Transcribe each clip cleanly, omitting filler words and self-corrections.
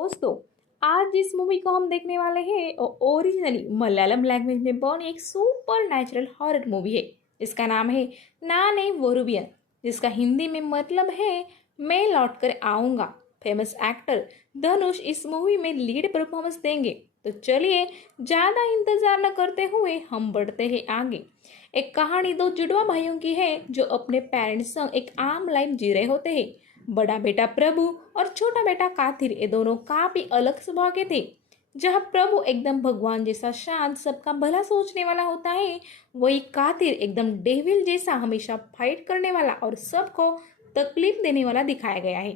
दोस्तों, आज जिस मूवी को हम देखने वाले हैं वो ओरिजिनली मलयालम लैंग्वेज में बनी एक सुपर नेचुरल हॉरर मूवी है। इसका नाम है नाने वोरुबियन, जिसका हिंदी में मतलब है मैं लौट कर आऊँगा। फेमस एक्टर धनुष इस मूवी में लीड परफॉर्मेंस देंगे। तो चलिए ज़्यादा इंतजार न करते हुए हम बढ़ते हैं आगे। एक कहानी दो जुड़वा भाइयों की है जो अपने पेरेंट्स संग एक आम लाइफ जी रहे होते हैं। बड़ा बेटा प्रभु और छोटा बेटा काथिर ये दोनों काफी अलग स्वभाव के थे। जहाँ प्रभु एकदम भगवान जैसा शांत सबका भला सोचने वाला होता है, वही काथिर एकदम डेविल जैसा हमेशा फाइट करने वाला और सबको तकलीफ देने वाला दिखाया गया है।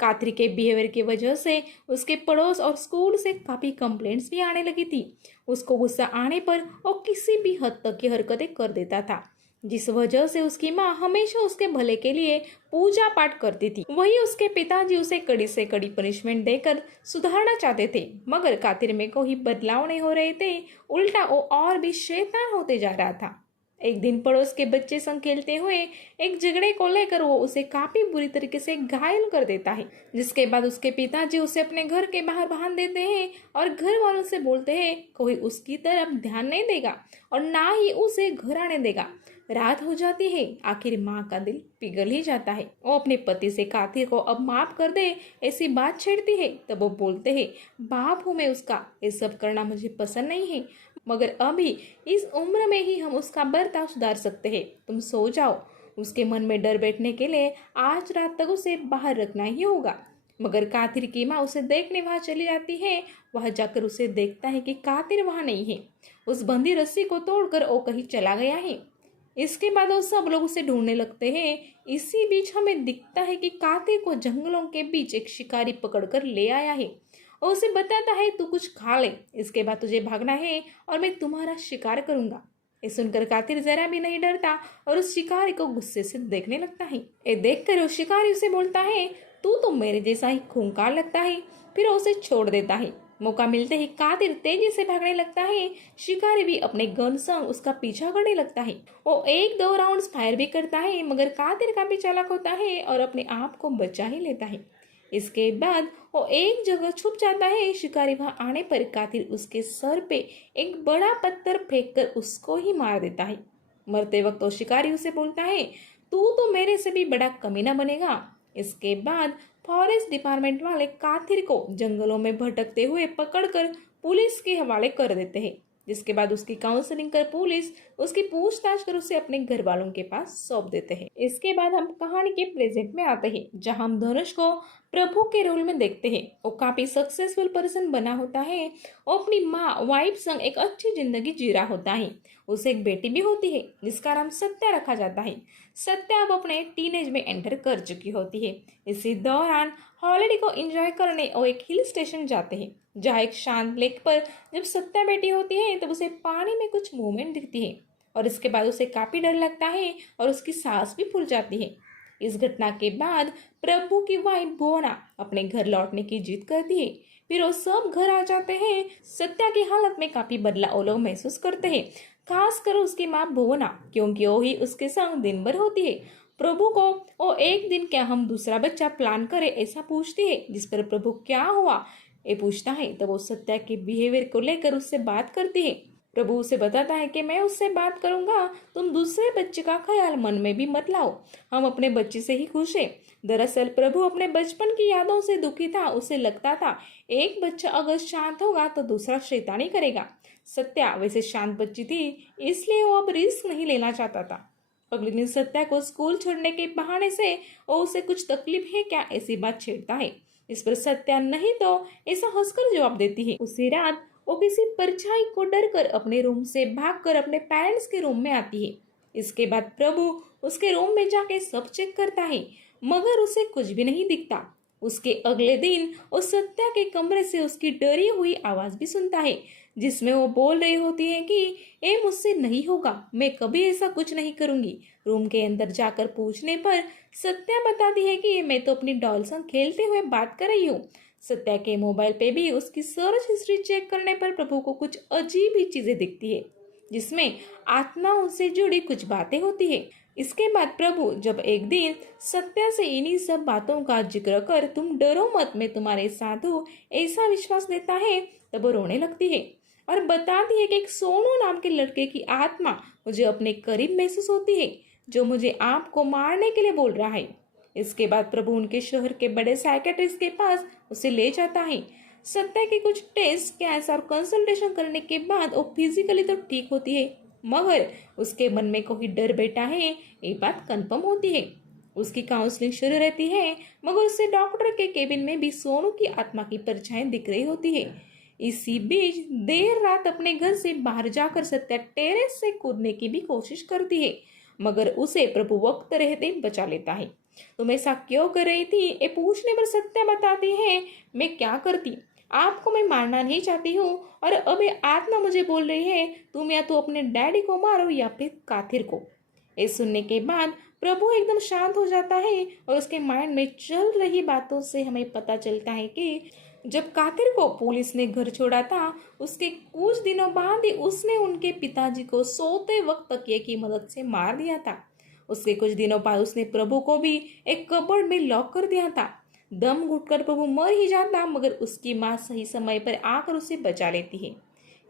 काथिर के बिहेवियर की वजह से उसके पड़ोस और स्कूल से काफी कंप्लेंट्स भी आने लगी थी। उसको गुस्सा आने पर वो किसी भी हद तक की हरकतें कर देता था, जिस वजह से उसकी माँ हमेशा उसके भले के लिए पूजा पाठ करती थी। वही उसके पिताजी उसे कड़ी से कड़ी पनिशमेंट देकर सुधारना चाहते थे, मगर कातिर में कोई बदलाव नहीं हो रहे थे। उल्टा वो और भी शैतान होते जा रहा था। एक दिन पड़ोस के बच्चे संग खेलते हुए एक झगड़े को लेकर वो उसे काफी बुरी तरीके से घायल कर देता है, जिसके बाद उसके पिताजी उसे अपने घर के बाहर बांध देते हैं और घर वालों से बोलते हैं कोई उसकी तरफ ध्यान नहीं देगा और ना ही उसे घर आने देगा। रात हो जाती है। आखिर माँ का दिल पिघल ही जाता है। वो अपने पति से कातिर को अब माफ कर दे ऐसी बात छेड़ती है। तब वो बोलते हैं बाप हूँ मैं उसका, ये सब करना मुझे पसंद नहीं है, मगर अभी इस उम्र में ही हम उसका बर्ताव सुधार सकते हैं। तुम सो जाओ। उसके मन में डर बैठने के लिए आज रात तक उसे बाहर रखना ही होगा। मगर कातिर की माँ उसे देखने वहां चली जाती है। वहां जाकर उसे देखता है कि कातिर वहां नहीं है। उस बंदी रस्सी को तोड़कर वो कहीं चला गया है। इसके बाद वो सब लोग उसे ढूंढने लगते हैं। इसी बीच हमें दिखता है कि कातिर को जंगलों के बीच एक शिकारी पकड़कर ले आया है और उसे बताता है तू कुछ खा ले, इसके बाद तुझे भागना है और मैं तुम्हारा शिकार करूंगा। ये सुनकर कातिर जरा भी नहीं डरता और उस शिकारी को गुस्से से देखने लगता है। ये देखकर उस शिकारी उसे बोलता है तू तो मेरे जैसा ही खूंखार लगता है। फिर उसे छोड़ देता है। मौका मिलते ही कातिर तेजी से भागने लगता है। शिकारी भी अपने गन संग उसका पीछा करने लगता है। वो एक दो राउंड्स फायर भी करता है, मगर कातिर काफी चालाक होता है और अपने आप को बचा ही लेता है। इसके बाद वो एक जगह छुप जाता है। शिकारी वहां आने पर कातिर उसके सर पे एक बड़ा पत्थर फेंककर उसको ही मार देता है। मरते वक्त वो शिकारी उसे बोलता है तू तो मेरे से भी बड़ा कमीना बनेगा। इसके बाद फॉरेस्ट डिपार्टमेंट वाले काथिर को जंगलों में भटकते हुए पकड़कर पुलिस के हवाले कर देते हैं, जिसके बाद उसकी काउंसलिंग कर पुलिस उसकी पूछताछ कर उसे अपने घर वालों के पास सौंप देते हैं। इसके बाद हम कहानी के प्रेजेंट में आते हैं, जहां हम धनुष को प्रभु के रोल में देखते हैं। वो काफी सक्सेसफुल पर्सन बना होता है। वो अपनी माँ वाइफ संग एक अच्छी जिंदगी जी रहा होता है। उसे एक बेटी भी होती है जिसका नाम सत्या रखा जाता है। सत्या अब अपने टीनेज में एंटर कर चुकी होती है। इसी दौरान हॉलिडे को एंजॉय करने और एक हिल स्टेशन जाते हैं, जहाँ एक शांत लेक पर जब सत्या बैठी होती है तब उसे पानी में कुछ मूवमेंट दिखती है और इसके बाद उसे काफी डर लगता है और उसकी सांस भी फूल जाती है। इस घटना के बाद प्रभु की वाइफ भुवना अपने घर लौटने की जिद करती है। फिर वो सब घर आ जाते हैं। सत्या की हालत में काफी बदलाव वो लोग महसूस करते हैं, खासकर उसकी माँ भुवना, क्योंकि वो ही उसके संग दिन भर होती है। प्रभु को वो एक दिन क्या हम दूसरा बच्चा प्लान करें ऐसा पूछती है, जिस पर प्रभु क्या हुआ ये पूछता है। तब वो सत्या के बिहेवियर को लेकर उससे बात करती है। प्रभु उसे बताता है कि मैं उससे बात करूंगा, तुम दूसरे बच्चे का ख्याल मन में भी मत लाओ, हम अपने बच्चे से ही खुश हैं। दरअसल प्रभु अपने बचपन की यादों से दुखी था। उसे लगता था एक बच्चा अगर शांत होगा तो दूसरा शैतानी करेगा। सत्या वैसे शांत बच्ची थी, इसलिए वो अब रिस्क नहीं लेना चाहता था। अगले दिन सत्या को स्कूल छोड़ने के बहाने से वो उसे कुछ तकलीफ है क्या ऐसी बात छेड़ता है। इस पर सत्या नहीं तो ऐसा हंसकर जवाब देती है। उसी रात वो किसी परछाई को डरकर अपने रूम से भागकर अपने पेरेंट्स के रूम में आती है। इसके बाद प्रभु उसके रूम में जाके सब चेक करता है, मगर उसे कुछ भी नहीं दिखता। उसके अगले दिन वो सत्या के कमरे से उसकी डरी हुई आवाज भी सुनता है, जिसमें वो बोल रही होती है कि ये मुझसे नहीं होगा, मैं कभी ऐसा कुछ नहीं करूंगी। रूम के अंदर जाकर पूछने पर सत्या बताती है कि मैं तो अपनी डॉल संग खेलते हुए बात कर रही हूँ। सत्या के मोबाइल पे भी उसकी सर्च हिस्ट्री चेक करने पर प्रभु को कुछ अजीब ही चीजें दिखती है, जिसमें आत्माओं से जुड़ी कुछ बातें होती है। इसके बाद प्रभु जब एक दिन सत्या से इन्हीं सब बातों का जिक्र कर तुम डरो मत मैं तुम्हारे साथ हूँ ऐसा विश्वास देता है, तब वो रोने लगती है और बताती है कि एक सोनू नाम के लड़के की आत्मा मुझे अपने करीब महसूस होती है जो मुझे आपको मारने के लिए बोल रहा है। इसके बाद प्रभु उनके शहर के बड़े साइकेट्रिस्ट के पास उसे ले जाता है। सत्या के कुछ टेस्ट कैस और कंसल्टेशन करने के बाद वो फिजिकली तो ठीक होती है, मगर उसके मन में कोई डर बैठा है ये बात कंफर्म होती है। उसकी काउंसलिंग शुरू रहती है, मगर उससे डॉक्टर के केबिन में भी सोनू की आत्मा की परछाई दिख रही होती है। इसी बीच देर रात अपने घर से बाहर जाकर सत्या टेरेस से कूदने की भी कोशिश करती है, मगर उसे प्रभु वक्त रहते बचा लेता है। तुम ऐसा क्यों कर रही थी ये पूछने पर सत्या बताती है, मैं क्या करती, आपको मैं मारना नहीं चाहती हूँ और अब ये आत्मा मुझे बोल रही है तुम या तो अपने डैडी को मारो या फिर काथिर को। ये सुनने के बाद प्रभु एकदम शांत हो जाता है और उसके माइंड में चल रही बातों से हमें पता चलता है कि जब कातिर को पुलिस ने घर छोड़ा था उसके कुछ दिनों बाद ही उसने उनके पिताजी को सोते वक्त तकिए की मदद से मार दिया था। उसके कुछ दिनों बाद उसने प्रभु को भी एक कबर्ड में लॉक कर दिया था। दम घुटकर प्रभु मर ही जाता, मगर उसकी माँ सही समय पर आकर उसे बचा लेती है।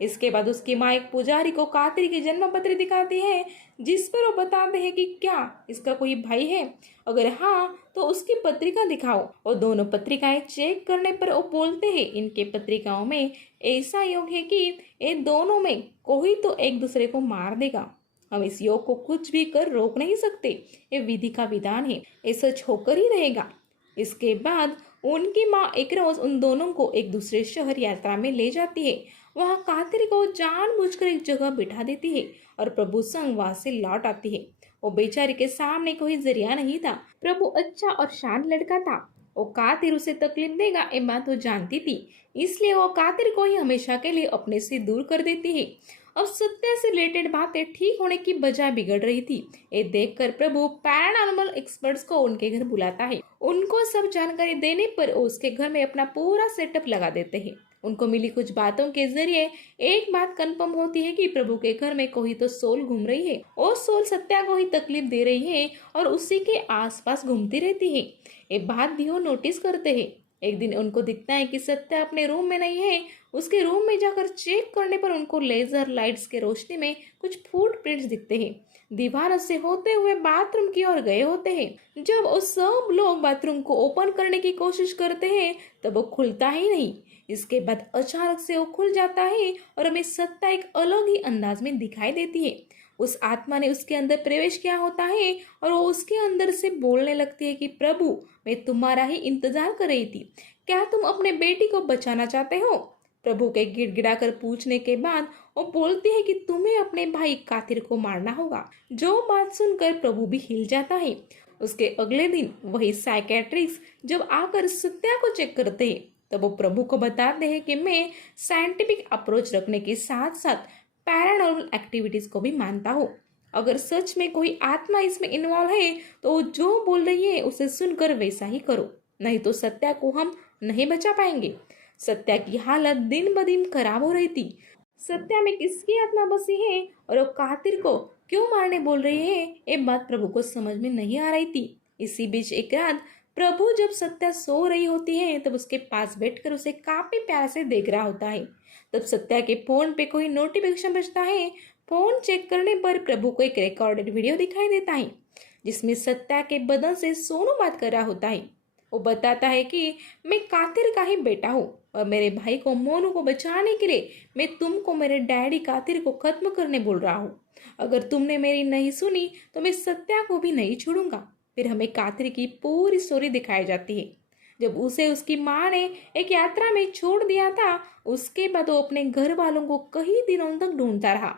इसके बाद उसकी माँ एक पुजारी को कातिल की जन्म पत्र दिखाती है, जिस पर वो बताते हैं कि क्या इसका कोई भाई है, अगर हाँ तो उसकी पत्रिका दिखाओ। और दोनों पत्रिकाएं चेक करने पर वो बोलते हैं इनके पत्रिकाओं में ऐसा योग है कि ये दोनों में कोई तो एक दूसरे को मार देगा। हम इस योग को कुछ भी कर रोक नहीं सकते, ये विधि का विधान है, ये सच होकर ही रहेगा। इसके बाद उनकी माँ एक रोज उन दोनों को एक दूसरे शहर यात्रा में ले जाती है। वहाँ कातिर को जानबूझकर एक जगह बिठा देती है और प्रभु संग वहां से लौट आती है। वो बेचारी के सामने कोई जरिया नहीं था। प्रभु अच्छा और शांत लड़का था। वो कातिर उसे तकलीफ देगा ये बात वो जानती थी, इसलिए वो कातिर को ही हमेशा के लिए अपने से दूर कर देती है। अब सत्य से रिलेटेड बातें ठीक होने की बजाय बिगड़ रही थी। ये देखकर प्रभु पैरानॉर्मल एक्सपर्ट्स को उनके घर बुलाता है। उनको सब जानकारी देने पर उसके घर में अपना पूरा सेटअप लगा देते हैं। उनको मिली कुछ बातों के जरिए एक बात कंफर्म होती है कि प्रभु के घर में कोई तो सोल घूम रही है। वो सोल सत्या को ही तकलीफ दे रही है और उसी के आसपास घूमती रहती है। ये बात भी वो नोटिस करते हैं। एक दिन उनको दिखता है कि सत्या अपने रूम में नहीं है। उसके रूम में जाकर चेक करने पर उनको लेजर लाइट्स के रोशनी में कुछ फुटप्रिंट्स दिखते हैं। दीवार से होते हुए बाथरूम की ओर गए होते हैं। जब वो सब लोग बाथरूम को ओपन करने की कोशिश करते हैं तब वो खुलता ही नहीं। इसके बाद अचानक से वो खुल जाता है और हमें सत्ता एक अलग ही अंदाज में दिखाई देती है। उस आत्मा ने उसके अंदर प्रवेश किया होता है और वो उसके अंदर से बोलने लगती है कि प्रभु मैं तुम्हारा ही इंतजार कर रही थी, क्या तुम अपने बेटी को बचाना चाहते हो। प्रभु के गिड़गिड़ाकर पूछने के बाद वो बोलती है कि तुम्हें अपने भाई कातिर को मारना होगा। जो बात सुनकर प्रभु भी हिल जाता है। उसके अगले दिन वही साइकेट्रिस्ट जब आकर सत्या को चेक करते हैं तब वो प्रभु को बताते हैं कि मैं साइंटिफिक अप्रोच रखने के साथ साथ पैरानॉर्मल एक्टिविटीज को भी मानता हूँ। अगर सच में कोई आत्मा इसमें इन्वॉल्व है तो वो जो बोल रही है उसे सुनकर वैसा ही करो, नहीं तो सत्या को हम नहीं बचा पाएंगे। सत्या की हालत दिन ब दिन खराब हो रही थी। सत्या में किसकी आत्मा बसी है और वो कातिर को क्यों मारने बोल रही है ये बात प्रभु को समझ में नहीं आ रही थी। इसी बीच एक रात प्रभु जब सत्या सो रही होती है तब उसके पास बैठकर उसे काफी प्यार से देख रहा होता है। तब सत्या के फोन पे कोई नोटिफिकेशन बजता है। फोन चेक करने पर प्रभु को एक रिकॉर्डेड वीडियो दिखाई देता है जिसमें सत्या के बदन से सोनू बात कर रहा होता है। वो बताता है कि मैं कातिर का ही बेटा हूँ और मेरे भाई को मोनू को बचाने के लिए मैं तुमको मेरे डैडी कातिर को खत्म करने बोल रहा हूँ। अगर तुमने मेरी नहीं सुनी तो मैं सत्या को भी नहीं छोड़ूंगा। फिर हमें कातिर की पूरी स्टोरी दिखाई जाती है। जब उसे उसकी माँ ने एक यात्रा में छोड़ दिया था उसके बाद वो अपने घर वालों को कई दिनों तक ढूंढता रहा।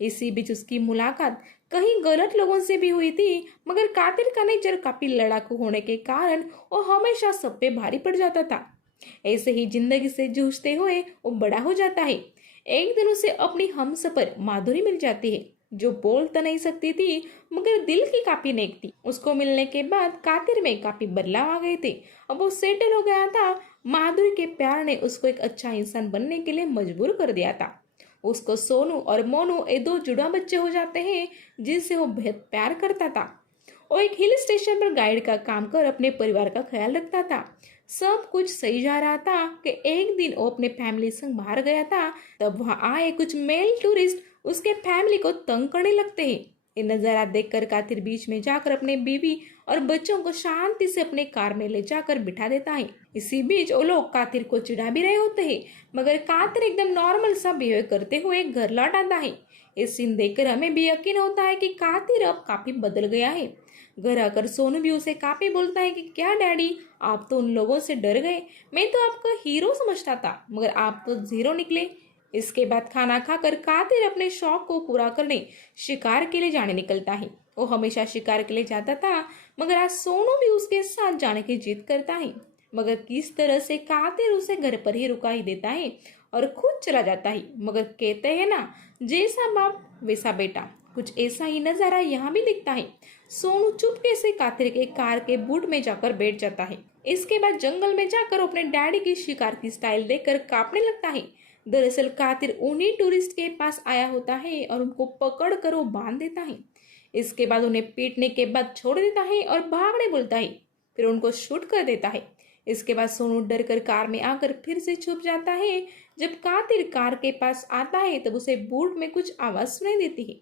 इसी बीच उसकी मुलाकात कई गलत लोगों से भी हुई थी, मगर कातिल का नेचर काफी लड़ाकू होने के कारण वो हमेशा सब पे भारी पड़ जाता था। ऐसे ही जिंदगी से जूझते हुए वो बड़ा हो जाता है। एक दिन उसे अपनी हमसफर माधुरी मिल जाती है जो बोल तो नहीं सकती थी मगर दिल की काफी नेक थी। उसको मिलने के बाद कातिर में काफी बदलाव आ गए थे। अब वो सेटल हो गया था। माधुरी के प्यार ने उसको एक अच्छा इंसान बनने के लिए मजबूर कर दिया था। उसको सोनू और मोनू ये दो जुड़वा बच्चे हो जाते हैं जिनसे वो बेहद प्यार करता था। वो एक हिल स्टेशन पर गाइड का काम कर अपने परिवार का ख्याल रखता था। सब कुछ सही जा रहा था कि एक दिन वो अपने फैमिली संग बाहर गया था। तब वहां आए कुछ मेल टूरिस्ट उसके फैमिली को तंग करने लगते हैं। ये नजारा देखकर कातिर बीच में जाकर अपने बीवी और बच्चों को शांति से अपने कार में ले जाकर बिठा देता है। इसी बीच वो लोग कातिर को चिढ़ा भी रहे होते हैं, मगर कातिर एकदम नॉर्मल सा बिहेव करते हुए घर लौट आता है। इस सीन देखकर हमें भी यकीन होता है कि कातिर अब काफी बदल गया है। घर आकर सोनू भी उसे काफी बोलता है कि क्या डैडी, आप तो उन लोगों से डर गए, मैं तो आपका हीरो समझता था, मगर आप तो जीरो निकले। इसके बाद खाना खाकर कातिर अपने शौक को पूरा करने शिकार के लिए जाने निकलता है। वो हमेशा शिकार के लिए जाता था, मगर आज सोनू भी उसके साथ जाने की जिद करता है। मगर किस तरह से कातिर उसे घर पर ही रुका ही देता है और खुद चला जाता है। मगर कहते हैं ना, जैसा बाप वैसा बेटा, कुछ ऐसा ही नजारा यहाँ भी दिखता है। सोनू चुपके से कातिर के कार के बूट में जाकर बैठ जाता है। इसके बाद जंगल में जाकर अपने डैडी की शिकार की स्टाइल देखकर कांपने लगता है। दरअसल कातिर उन्हीं टूरिस्ट के पास आया होता है और उनको पकड़ कर वो बांध देता है। इसके बाद उन्हें पीटने के बाद छोड़ देता है और भागने बोलता है, फिर उनको शूट कर देता है। इसके बाद सोनू डर कर कार में आकर फिर से छुप जाता है। जब कातिर कार के पास आता है तब उसे बूट में कुछ आवाज सुनाई देती है।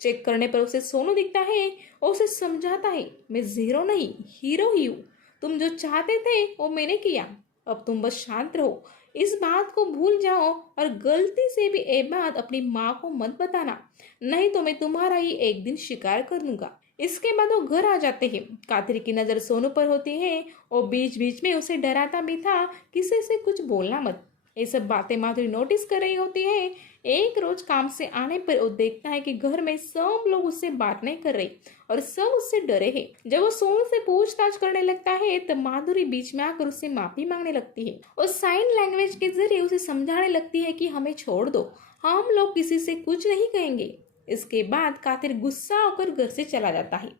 चेक करने पर उसे सोनू दिखता है और उसे समझाता है, मैं जीरो नहीं हीरो ही हूँ, तुम जो चाहते थे वो मैंने किया, अब तुम बस शांत रहो, इस बात को भूल जाओ और गलती से भी ये बात अपनी माँ को मत बताना, नहीं तो मैं तुम्हारा ही एक दिन शिकार कर लूंगा। इसके बाद वो घर आ जाते हैं। कातिर की नजर सोनू पर होती है। वो बीच बीच में उसे डराता भी था, किसी से कुछ बोलना मत। ये सब बातें माधुरी नोटिस कर रही होती है। एक रोज काम से आने पर वो देखता है कि घर में सब लोग उससे बात नहीं कर रहे और सब उससे डरे हैं। जब वो सोनू से पूछताछ करने लगता है तब माधुरी बीच में आकर उससे माफी मांगने लगती है और साइन लैंग्वेज के जरिए उसे समझाने लगती है कि हमें छोड़ दो, हम लोग किसी से कुछ नहीं कहेंगे। इसके बाद कातिर गुस्सा होकर घर से चला जाता है।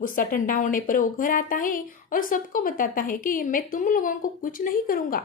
गुस्सा ठंडा होने पर वो घर आता है और सबको बताता है कि मैं तुम लोगों को कुछ नहीं करूंगा,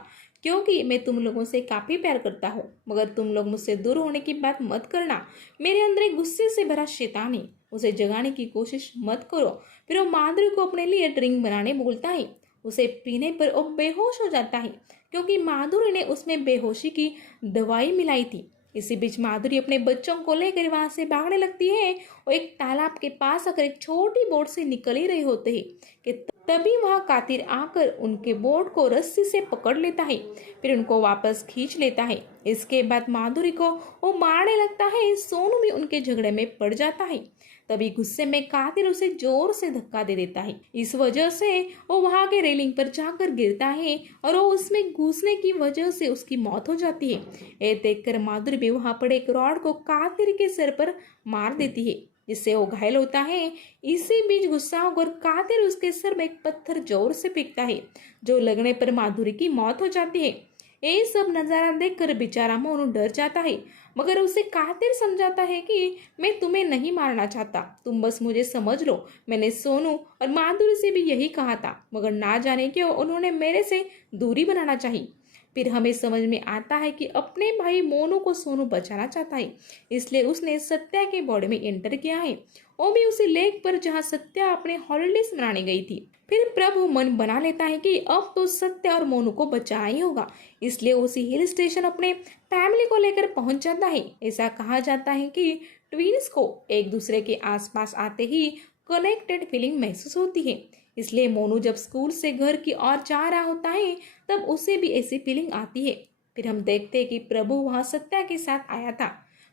क्योंकि मैं तुम लोगों से काफी प्यार करता हूँ, मगर तुम लोग मुझसे दूर होने की बात मत करना। मेरे अंदर एक गुस्से से भरा शैतान है, उसे जगाने की कोशिश मत करो। फिर वो माधुरी को अपने लिए ड्रिंक बनाने बोलता है। उसे पीने पर वो बेहोश हो जाता है, क्योंकि माधुरी ने उसमें बेहोशी की दवाई मिलाई थी। इसी बीच माधुरी अपने बच्चों को लेकर वहां से भागने लगती है और एक तालाब के पास आकर एक छोटी बोट से निकल ही रहे होते हैं कि तभी वहां कातिर आकर उनके बोट को रस्सी से पकड़ लेता है, फिर उनको वापस खींच लेता है। इसके बाद माधुरी को वो मारने लगता है। सोनू भी उनके झगड़े में पड़ जाता है। तभी गुस्से में कातिर उसे जोर से धक्का दे देता है। इस वजह से वो वहां के रेलिंग पर जाकर गिरता है और वो उसमें घुसने की वजह से उसकी मौत हो जाती है। ये देखकर माधुरी भी वहां पड़े एक रॉड को कातिर के सिर पर मार देती है, जिससे वो घायल होता है। इसी बीच गुस्सा होकर कातिर उसके सिर में एक पत्थर जोर से फेंकता है, जो लगने पर माधुरी की मौत हो जाती है। ये सब नजारा देखकर बेचारा मोनू डर जाता है, मगर उसे कातिर समझाता है कि मैं तुम्हें नहीं मारना चाहता, तुम बस मुझे समझ लो, मैंने सोनू और माधुरी से भी यही कहा था, मगर ना जाने क्यों उन्होंने मेरे से दूरी बनाना चाहिए। फिर हमें समझ में आता है कि अपने भाई मोनू को सोनू बचाना चाहता है, इसलिए उसने सत्या के बॉडी में एंटर किया है, वो भी उसी लेक पर जहाँ सत्या अपने हॉलिडेज मनाने गई थी। फिर प्रभु मन बना लेता है कि अब तो सत्या और मोनू को बचाना ही होगा, इसलिए उसी हिल स्टेशन अपने फैमिली को लेकर पहुंच जाता है। ऐसा कहा जाता है कि ट्विंस को एक दूसरे के आसपास आते ही कनेक्टेड फीलिंग महसूस होती है, इसलिए मोनू जब स्कूल से घर की ओर जा रहा होता है तब उसे भी ऐसी फीलिंग आती है। फिर हम देखते हैं कि प्रभु वहां सत्या के साथ आया था।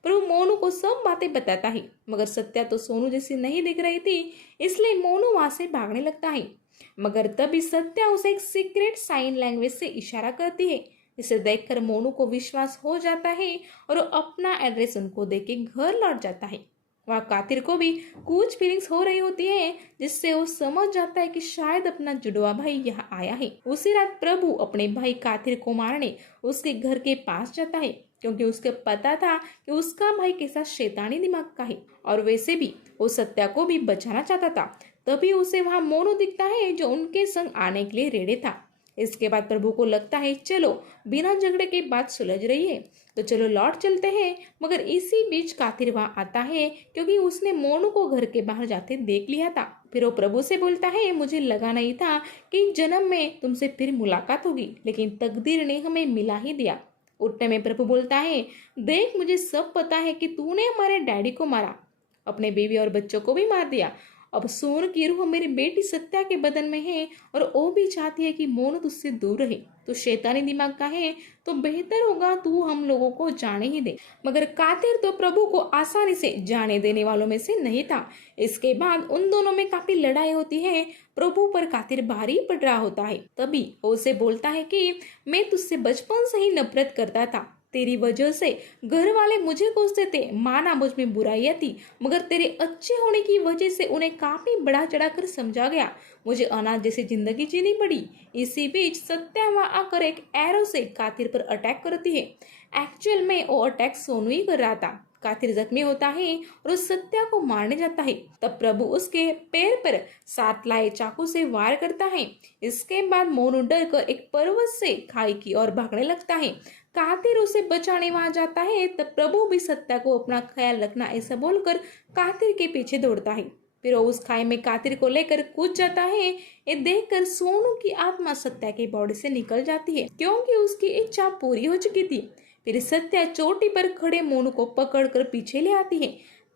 प्रभु मोनू को सब बातें बताता है, मगर सत्या तो सोनू जैसी नहीं दिख रही थी, इसलिए मोनू वहां से भागने लगता है। मगर तभी सत्या उसे एक सीक्रेट साइन लैंग्वेज से इशारा करती है। इसे देखकर मोनू को विश्वास हो जाता है और वो अपना एड्रेस उनको देके घर लौट जाता है। वहाँ कातिर को भी कुछ फीलिंग्स हो रही होती है, जिससे वो समझ जाता है कि शायद अपना जुड़वा भाई यहाँ आया है। उसी रात प्रभु अपने भाई कातिर को मारने उसके घर के पास जाता है, क्योंकि उसके पता था कि उसका भाई कैसा शैतानी दिमाग का है और वैसे भी वो सत्या को भी बचाना चाहता था। तभी उसे वहाँ मोनू दिखता है, जो उनके संग आने के लिए रेडी था। इसके बाद प्रभु को लगता है चलो बिना झगड़े के बात सुलझ रही है तो चलो लौट चलते हैं। मगर इसी बीच कातिर वहां आता है क्योंकि उसने मोनू को घर के बाहर जाते देख लिया था। फिर वो प्रभु से बोलता है मुझे लगा नहीं था कि जन्म में तुमसे फिर मुलाकात होगी, लेकिन तकदीर ने हमें मिला ही दिया। उठने में प्रभु बोलता है देख मुझे सब पता है कि तूने हमारे डैडी को मारा, अपने बीवी और बच्चों को भी मार दिया। अब सोन की रूह मेरी बेटी सत्या के बदन में है और वो भी चाहती है कि मोनू तुझसे दूर रहे। तो शैतानी दिमाग का है तो बेहतर होगा तू हम लोगों को जाने ही दे। मगर कातिर तो प्रभु को आसानी से जाने देने वालों में से नहीं था। इसके बाद उन दोनों में काफी लड़ाई होती है। प्रभु पर कातिर भारी पड़ रहा होता है। तभी वो उसे बोलता है कि मैं तुझसे बचपन से ही नफरत करता था, तेरी वजह से घर वाले मुझे कोसते थे, माना मुझ में बुराइयां थी, मगर तेरे अच्छे होने की वजह से उन्हें काफी बढ़ा चढ़ा कर समझा गया। मुझे अनाथ जैसी जिंदगी जीनी पड़ी। इसी बीच सत्या वहां आकर एक एरो से कातिर पर अटैक करती है। एक्चुअल में वो अटैक सोनू ही कर रहा था। कातिर जख्मी होता है और उस सत्या को मारने जाता है। तब प्रभु उसके पैर पर साथ लाए चाकू से वार करता है। इसके बाद मोनू डर कर एक पर्वत से खाई की ओर भागने लगता है। कातिर उसे बचाने वहां जाता है। तब प्रभु भी सत्या को अपना ख्याल रखना ऐसा बोलकर कातिर के पीछे दौड़ता है। फिर वो उस खाई में कातिर को लेकर कूद जाता है। ये देखकर सोनू की आत्मा सत्या की बॉडी से निकल जाती है क्योंकि उसकी इच्छा पूरी हो चुकी थी। फिर सत्या चोटी पर खड़े मोनू को पकड़कर पीछे ले आती है।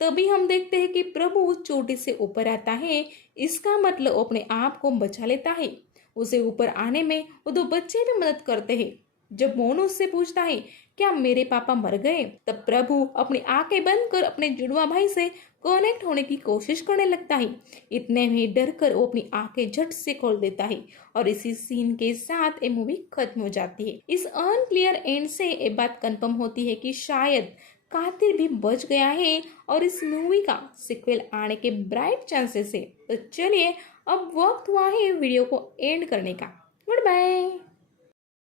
तभी हम देखते हैं कि प्रभु उस चोटी से ऊपर आता है। इसका मतलब अपने आप को बचा लेता है। उसे ऊपर आने में वो दो बच्चे भी मदद करते हैं। जब मोनू उससे पूछता है क्या मेरे पापा मर गए, तब प्रभु अपनी आंखें बंद कर अपने जुड़वा भाई से कनेक्ट होने की कोशिश करने लगता है। इतने में डर कर वो अपनी आंखें झट से खोल देता है और इसी सीन के साथ ये मूवी खत्म हो जाती है। इस अनक्लियर एंड से ये बात कंफर्म होती है कि शायद कातिर भी बच गया है और इस मूवी का सिक्वल आने के ब्राइट चांसेस है। तो चलिए अब वक्त हुआ है वीडियो को एंड करने का। Good bye.